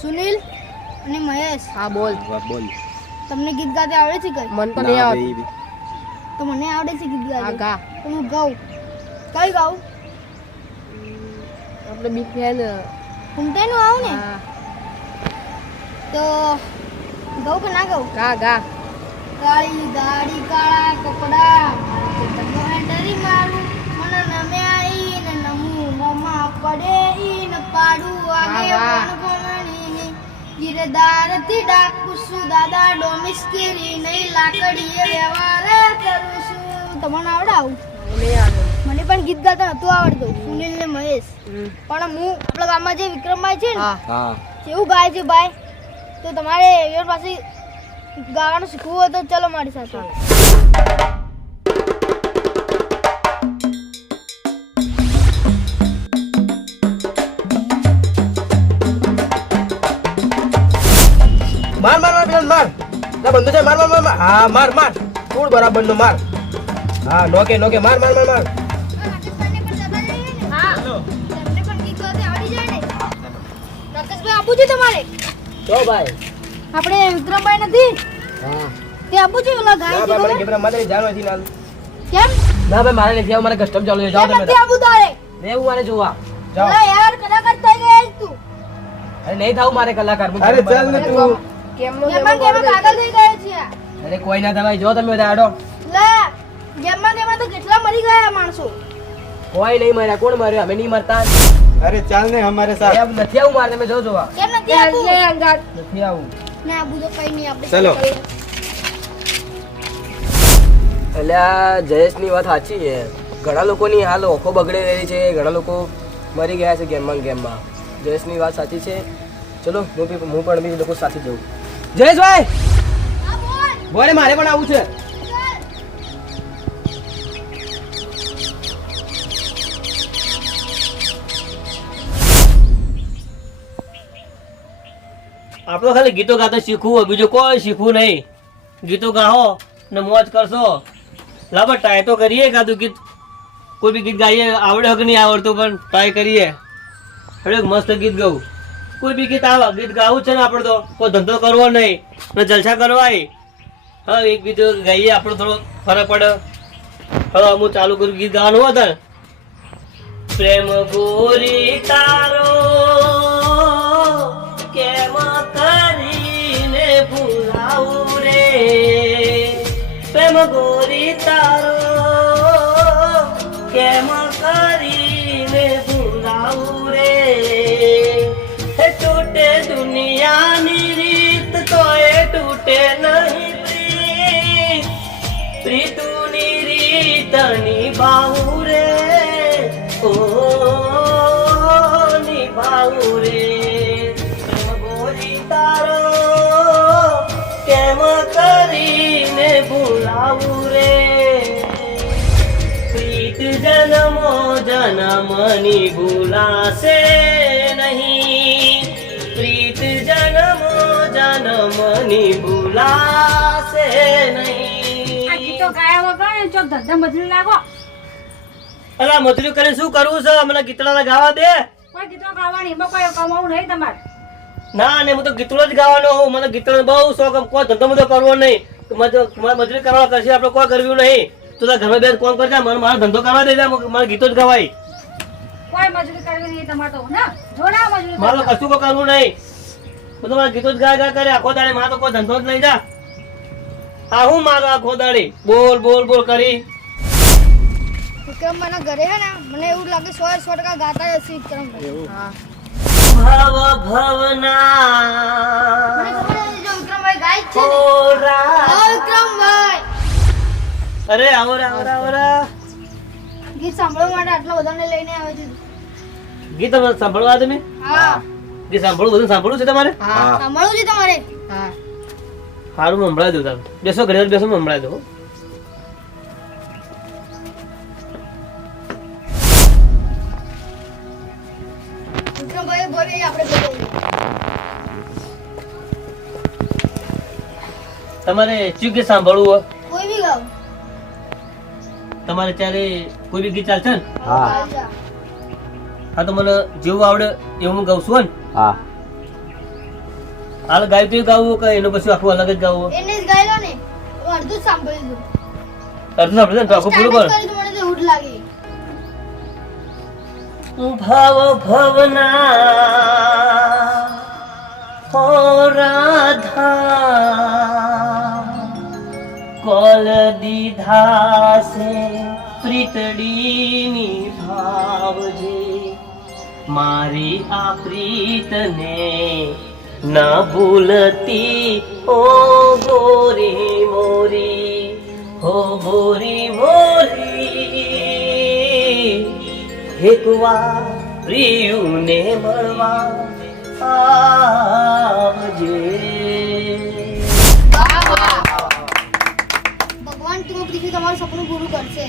સુનિલ અને મહેશ. હા બોલ. બોલ. તમને ગીત ગાતે આવડે છે કઈ? મન તો નહીં આવડે તો મને આવડે છે ગીત ગાતે. ગા. તો હું ગાઉં. કઈ ગાઉં? આપણે બીક ને ને. ઘૂમતાઈનું આવું ને? હા. તો ગાઉં કે ના ગાઉં? ગા ગા. કાળી દાડી મારું. મને નમે આઈ ને નમું મોમાં પડે ઈ ને પાડું. આગે ગિરદારથી ડાકુસુ દાદા ડોમિસ્કેરી નહીં લાકડીએ વ્યવહાર કરું છું. તમને આવડે આવું મને પણ ગીત ગાતા નતું આવડતું. સુનિલ ને મહેશ. પણ હું આપણા ગામમાં જે વિક્રમભાઈ છે ને કેવું ગાય છે ભાઈ તો તમારે પાસે ગાવાનું શીખવું હોય તો ચલો મારી સાથે. માર માર માર પેલા માર. ના બંધુ છે માર માર માર માર. હા માર માર. ફૂડ બરાબર નો માર. હા નોકે નોકે માર માર માર માર. જો ભાઈ. આપણે વિક્રમભાઈ નથી? હા. તે આપવું છે ઓલા ગાય ના છે ભાઈ મને મારે જાણો નથી ના. કેમ? ના ભાઈ મારે નથી આવું મારે કસ્ટમ ચાલુ છે. જાઓ તમે નથી આપવું તારે. એવું મારે જોવા. જાઓ. ઓલા યાર કલાકાર થઈ ગયા તું. અરે નહીં થાવું મારે કલાકાર. હું અરે ચાલ ને. તું. કેમનો ગેમમાં કાગળ થઈ ગયો છે? અરે કોઈ ના થાય. જો તમે બધા આડો. લે ગેમમાં ગેમમાં તો કેટલા મરી ગયા માણસો. કોઈ નહીં માર્યા. કોણ માર્યો? અમે નહીં મરતા. અરે ચાલ ને અમારે સાથ. નથી આવું મારે. તમે જો જોવા. કેમ નથી આવું નથી આવું. ના તો કઈ નહીં આપણે ચલો. એટલે આ જયેશની વાત સાચી છે. ઘણા લોકોની હાલ ઓખો બગડી રહી છે ઘણા લોકો મરી ગયા છે ગેમમાં ગેમમાં. જયેશની વાત સાચી છે. ચલો હું બી હું પણ બી લોકો સાથે જઉં. જયેશભાઈ! બોલે મારે પણ આવું છે. આપણે ખાલી ગીતો ગાતા શીખવું બીજું કોઈ શીખવું નહીં. ગીતો ગાહો ને મોજ કરશો. લાવો ટ્રાય તો કરીએ ગાતું ગીત. કોઈ બી ગીત ગાઈએ, આવડે કે નહીં આવડતું, પણ ટ્રાય કરીએ. હવે મસ્ત ગીત ગાવું કોઈ બી ગીત આવે, ગીત ગાવું છે ને આપણે તો, કોઈ ધંધો કરવો નહીં, ને જલસા કરવાય. હા, એક ગીત ગાઈએ આપણો થોડો ફરક પડે. હવે હું ચાલુ કરું, ગીત ગાવાનું હતા પ્રેમ ગોરી તારો, કેમ પ્રેમ ગોરી તારો કેમ કરીને ભૂલાવું રે હે તૂટે દુનિયાની રીત તો એ તૂટે નહીં પ્રીત પ્રીતુની જન્મો જન્મની ભૂલાશે નહીં પ્રીત જન્મો જન્મની ભૂલાશે નહીં અલા મજૂરી કરીને શું કરવું છે? મને ગીતડા ગાવા દે. કોઈ ગીતો ગાવાની એમાં કોઈ કમાવું નહીં તમારે. ના ને હું તો ગીતડો જ ગાવાનો હું. મને ગીતડો બહુ શોખ. કોઈ ધંધો બધો કરવો નહીં. મજૂરી કરવા કરશે આપણે કોઈ કરવું નહીં. તું તારા ઘરમાં બેસ કોણ કરતા મને મારો ધંધો કરવા દે મારા ગીતો જ ગવાય. મારે તો કશું કો કરવું નહીં. હું તો મારા ગીતો જ ગા ગા કરે આખો દાડે મારો તો કોઈ ધંધો જ નહીં જા. આ હું મારો આખો દાડે? બોલ બોલ બોલ કરી. વિક્રમભાઈના ઘરે હે ને? મને એવું લાગે સો સો ટકા ગાતા હશે વિક્રમભાઈ હા. ભવ ભવના. અરે આવો રે, આવો રે, આવો રે. ગીત સાંભળવા માટે આટલા બધાને લઈને આવે છે. ગીત તમે સાંભળવા તમે? હા. ગીત સાંભળવું બધું સાંભળવું છે તમારે? હા સાંભળવું છે તમારે? હા. હારું હું દઉં તમે બેસો ઘરે બેસો હું દઉં તમારે શું ગીત સાંભળવું હોય તમારે ત્યારે કોઈ બી ગીત ચાલશે ને? હા. હા તો મને જેવું આવડે એવું હું ગાઉં છું ને? હા. હાલ ગાયું તો ગાવું કે એનું પછી આખું અલગ જ ગાવું? એને જ ગાયલો ને? અડધું સાંભળી સાંભળ્યું હતું. સાંભળી તો આખું પૂરું કર. મને તો હુડ લાગી. ભાવ ભવના. હો રાધા. કોલ દીધા છે પ્રીતડીની ભાવજે મારી આ પ્રીતને ન ભૂલતી ઓ ગોરી મોરી હો ગોરી મોરી એક વાર પ્રિયુને મળવા આવજે કરશે.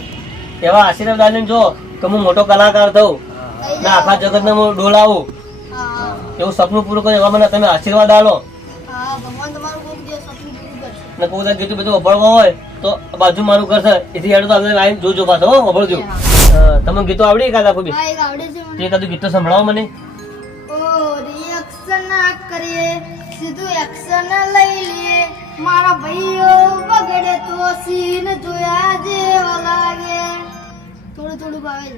એવા આશીર્વાદ આલીને જો કે હું મોટો કલાકાર થઉં ને આખા. જગતને હું ડોલાવું. એવું સપનું પૂરું કરે એવા મને તમે આશીર્વાદ આલો. ને કોઈ ગીતું બધું અભળવા હોય તો બાજુ મારું કરશે એથી હેડો તો આપણે લાઈન જોજો પાછો હો અભળજો. તમને ગીતો આવડી એકાદા કોઈ છે તે એકાદું ગીતો સંભળાવો મને. ઓ રિએક્શન ના કરીએ. સીધું એક્શન લઈ લે મારા ભાઈઓ બગડે તો સીન જોયા જેવા લાગે. થોડું થોડું ભાવે છે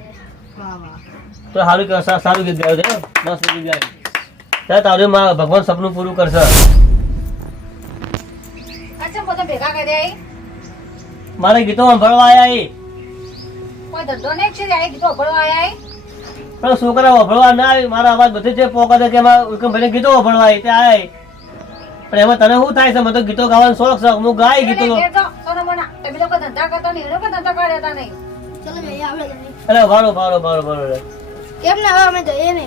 વાહ વાહ. તો સારું કે સારું ગીત ગાયું છે. મસ્ત ગીત ગાયું ત્યારે તારું માં ભગવાન સપનું પૂરું કરશે. અચ્છા બધા ભેગા કર્યા મારે ગીતો સાંભળવા આવ્યા એ કોઈ ધંધો નહીં છે આ ગીતો સાંભળવા આવ્યા પણ છોકરા વભળવા ના આવી મારા અવાજ બધે જે પોકા કે એમાં વિક્રમ ગીતો વભળવા આવી ત્યાં આય પણ એમાં તને શું થાય છે? મને તો ગીતો ગાવાનો શોખ છે. હું ગાય ગીતો. તમે લોકો ધંધા કરતા નહીં એને ધંધા કર્યા નહીં. ચલો ભાઈ આવડે અરે ભાડો ભાડો ભાડો ભાડો કેમ ના હવે અમે જઈએ ને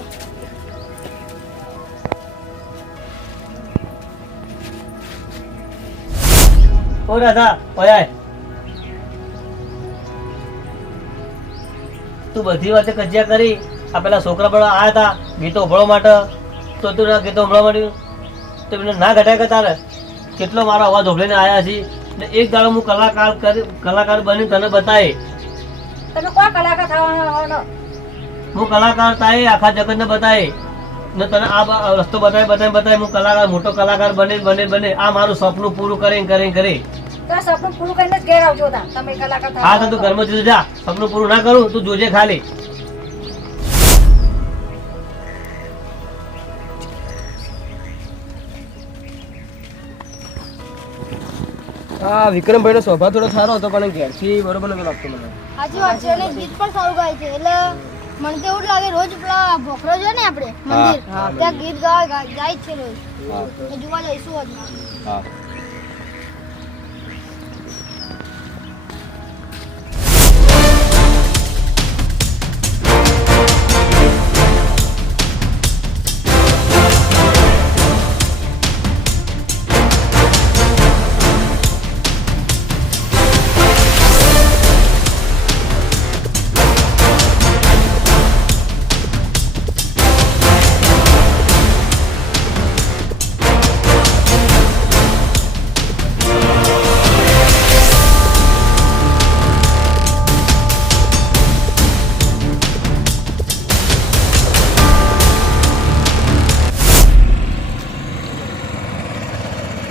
ઓ રાધા ઓય તું બધી વાતે કજિયા કરી. આ પેલા છોકરા પણ આયા હતા ગીતો ભળવા માટે. તો તું ગીતો ભળવા માંડ્યું? તો મને ના ઘટાય કે તારે કેટલો મારો અવાજ ઓભળીને આયા છે. ને એક દાડો હું કલાકાર કરી કલાકાર બની તને બતાવી તમે કોણ કલાકાર થવાનો હું કલાકાર થાય આખા જગતને બતાવી ને તને આ રસ્તો બતાવી બતાવી બતાવી હું કલાકાર મોટો કલાકાર બને બને બને આ મારું સપનું પૂરું કરીને કરીને કરી સપનું પૂરું કરીને જ ઘેર આવજો તમે કલાકાર હા તો તું ઘરમાં જઈ જા. સપનું પૂરું ના કરું તું જોજે ખાલી. હા વિક્રમભાઈ નો સ્વભાવ થોડો સારો હતો પણ ઘેરથી બરોબર નતો લાગતો મને. સાચી વાત છે અને ગીત પણ સારું ગાય છે એટલે મને તો એવું લાગે રોજ પેલા ભોખરો છે ને આપણે મંદિર ત્યાં ગીત ગાય ગાય છે રોજ. જોવા જઈશું જ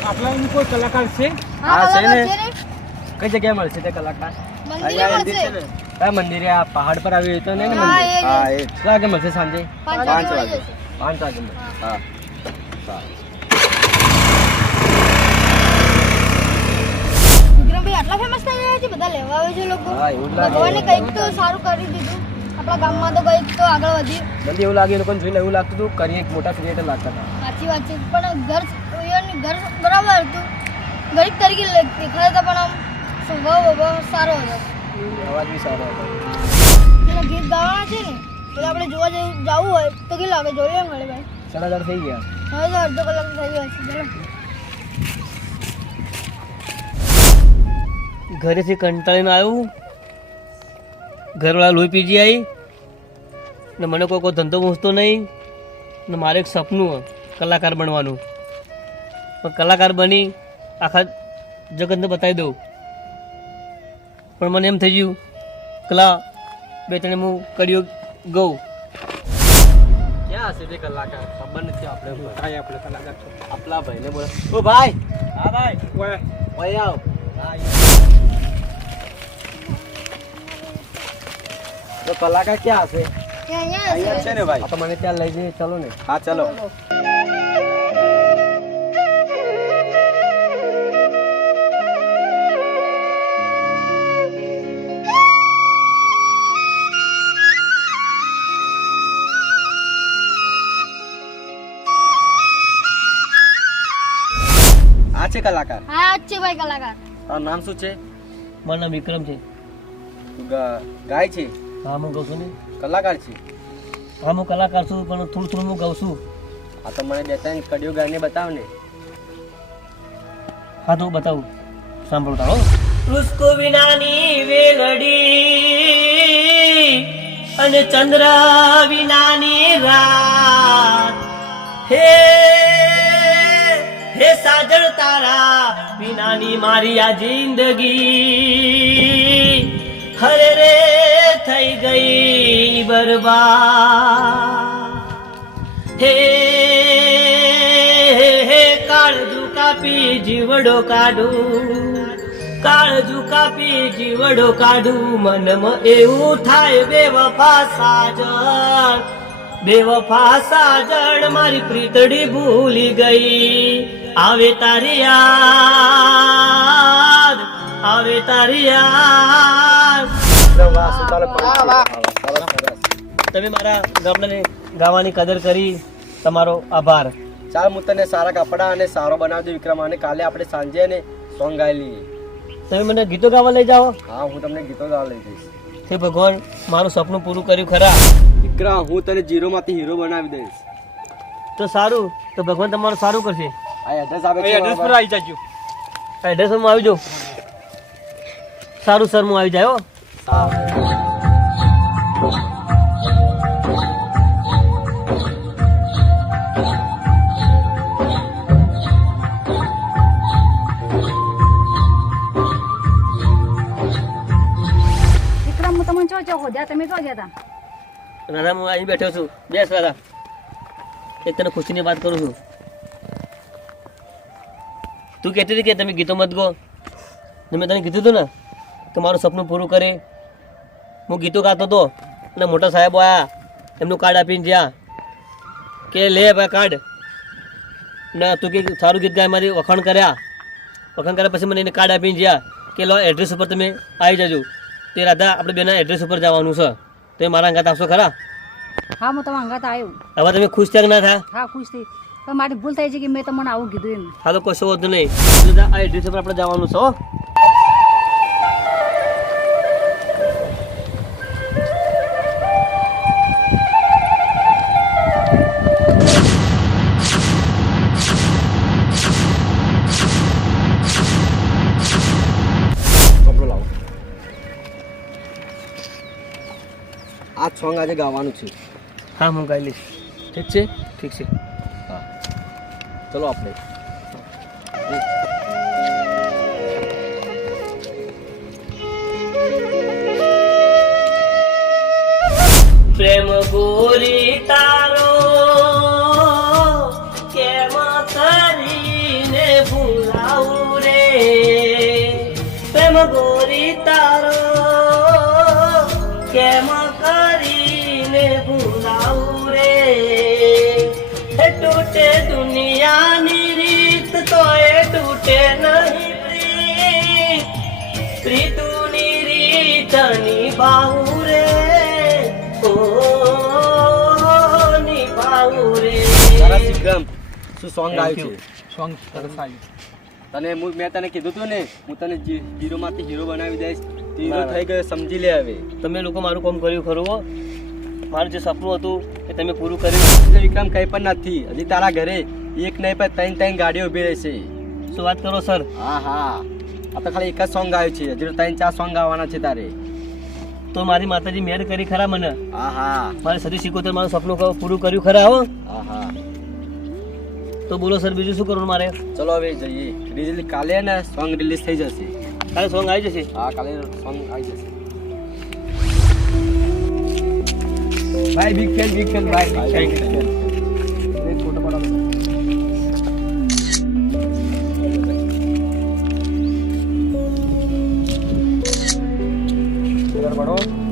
આપણા કોઈ કલાકાર છે? હા છે ને. કઈ જગ્યાએ મળશે તે કલાકાર? મંદિરે મળશે. કયા મંદિરે આ પહાડ પર આવ્યું તો ને હા મંદિર. હા એ લાગે મળશે સાંજે? પાંચ પાંચ વાગે વાગે. મળી જશે. પાંચ વાગે હા. સારું. આટલા ફેમસ થઈ ગયા છે? બધા લેવા આવે છે લોકો. હા એવું જ લાગે. ભગવાને કંઈક તો સારું કરી દીધું. આપણા ગામમાં તો કંઈક તો આગળ વધ્યું. મને એવું લાગે એ લોકોને જોઈને એવું લાગતું હતું કરીએ એક મોટા ક્રિએટર લાગતા હતા. સાચી વાત છે પણ ઘર એની ઘર બરાબર હતું ગરીબ તરીકે લે- દેખાતા હતા પણ આમ સ્વભાવ વભાવ સારો હતો. અવાજ બી સારો હતો. પેલા ગીત ગાવાના છે ને તો આપણે જોવા જવું જવું હોય તો કેટલા લાગે જોઈએ મળે ભાઈ? સાડા ચાર થઈ ગયા. હવે તો અડધો કલાક થઈ ગયો છે ચલો. ઘરેથી કંટાળીને આવ્યું. ઘરવાળા લોહી પીજી આવી ને મને કોઈ કોઈ ધંધો પહોંચતો નહીં. ને મારે એક સપનું કલાકાર બનવાનું. પણ કલાકાર બની આખા જગતને બતાવી દઉં. પણ મને એમ થઈ ગયું કલા બે ત્રણ હું કર્યો ગઉં. ક્યાં હશે તે કલાકાર? ખબર નથી આપણે ભાઈ આપણે કલાકાર છો. આપલા ભાઈને બોલો ઓ ભાઈ! હા ભાઈ. ઓય. ઓય આવ. તો કલાકાર ક્યાં હશે? અહીંયા છે ને ભાઈ. તો મને ત્યાં લઈ જઈએ. ચલો ને. હા ચલો. કલાકાર. હા અચ્છે ભાઈ કલાકાર. તારું નામ શું છે? મારું નામ વિક્રમ છે. તું ગાય છે? હા હું ગાઉં છું ને. કલાકાર છે? હા હું કલાકાર છું પણ થોડું થોડું હું ગાઉં છું. હા તો મને બે ત્રણ કડિયો ગાઈને બતાવ ને. હા તો બતાવું. સાંભળો તારો. રુસ્કો વિનાની વેલડી અને ચંદ્ર વિનાની રાત. હે હે સાજણ તારા વિનાની મારી આ જિંદગી હરે રે થઈ ગઈ બરબાદ હે હે કાળજુ કાપી જીવડો કાઢું, કાળજુ કાપી જીવડો કાઢું, મનમાં એવું થાય બે વફા સાજણ બેવફા સાજણ મારી પ્રીતડી ભૂલી ગઈ. આવે તારી યાદ આવે તારી યાદ. તમે મારા ગામડાને ગાવાની કદર કરી તમારો આભાર. ચાલ હું તને સારા કપડા અને સારો બનાવજો વિક્રમ અને કાલે આપણે સાંજે ને સોંગ ગાઈ લઈએ. તમે મને ગીતો ગાવા લઈ જાઓ? હા હું તમને ગીતો ગાવા લઈ જઈશ. હે ભગવાન મારું સપનું પૂરું કર્યું ખરા. દીકરા હું તને જીરો માંથી હીરો બનાવી દઈશ. તો સારું તો ભગવાન તમારું સારું કરશે. આ એડ્રેસ આવે છે એડ્રેસ પર આવી જજો. એડ્રેસ હું આવી જાઉં. સારું સર હું આવી જાય હો. હતા રાધા, હું અહીં બેઠો છું. બેસ રાધા. એક તને ખુશીની વાત કરું છું. તું કહેતી હતી કે તમે ગીતો મત ગો. મેં તને કીધું હતું ને કે મારું સપનું પૂરું કરે. હું ગીતો ગાતો હતો અને મોટા સાહેબો આવ્યા એમનું કાર્ડ આપીને જ્યાં. કે લે ભાઈ કાર્ડ. ને તું કે સારું ગીત ગાય, મારી વખાણ કર્યા. વખાણ કર્યા પછી મને એને કાર્ડ આપીને જ્યાં. કે લો એડ્રેસ ઉપર તમે આવી જજો. તે રાધા, આપણે બેના એડ્રેસ ઉપર જવાનું છે. તમે મારા અંગાત આવશો ખરા? હા હું તમારા અંગાત આવ્યો. હવે તમે ખુશ થયા ના થયા? હા ખુશ થઈ. પણ મારી ભૂલ થાય છે કે મેં તમને આવું કીધું એમ. હા તો કશો વધુ નહીં. આ એડ્રેસ પર આપણે જવાનું છે સોંગ આજે ગાવાનું છે. હા હું ગાઈ લઈશ. ઠીક છે? ઠીક છે. ચલો આપણે. પ્રેમ ગોરી નિભાવું રે ઓ નિભાવું રે સરસ એકદમ શું સોંગ આવ્યું છે? સોંગ સરસ તને હું મેં તને કીધું તું ને હું તને હીરો માંથી હીરો બનાવી દઈશ. હીરો થઈ ગયો સમજી લે હવે. તમે લોકો મારું કામ કર્યું ખરું મારું જે સપનું હતું એ તમે પૂરું કર્યું. વિક્રમ કંઈ પણ નથી. હજી તારા ઘરે એક નહીં પણ ત્રણ ત્રણ ગાડીઓ ઊભી રહેશે. શું વાત કરો સર હા હા. આ તો ખાલી એક જ સોંગ આવ્યું છે. હજી ત્રણ ચાર સોંગ આવવાના છે તારે. તો મારી માતાજી મેર કરી ખરા મને. મારે સતી સિકોતેર મારું સપનું પૂરું કર્યું ખરા હો? તો બોલો સર બીજું શું કરવું મારે? ચલો હવે જઈએ. રિલીઝ કાલે ને સોંગ રિલીઝ થઈ જશે. કાલે સોંગ આવી જશે? હા કાલે સોંગ આવી જશે. ભાઈ બિગ ફેન બિગ ફેન ભાઈ થેન્ક you. આગળ વળો.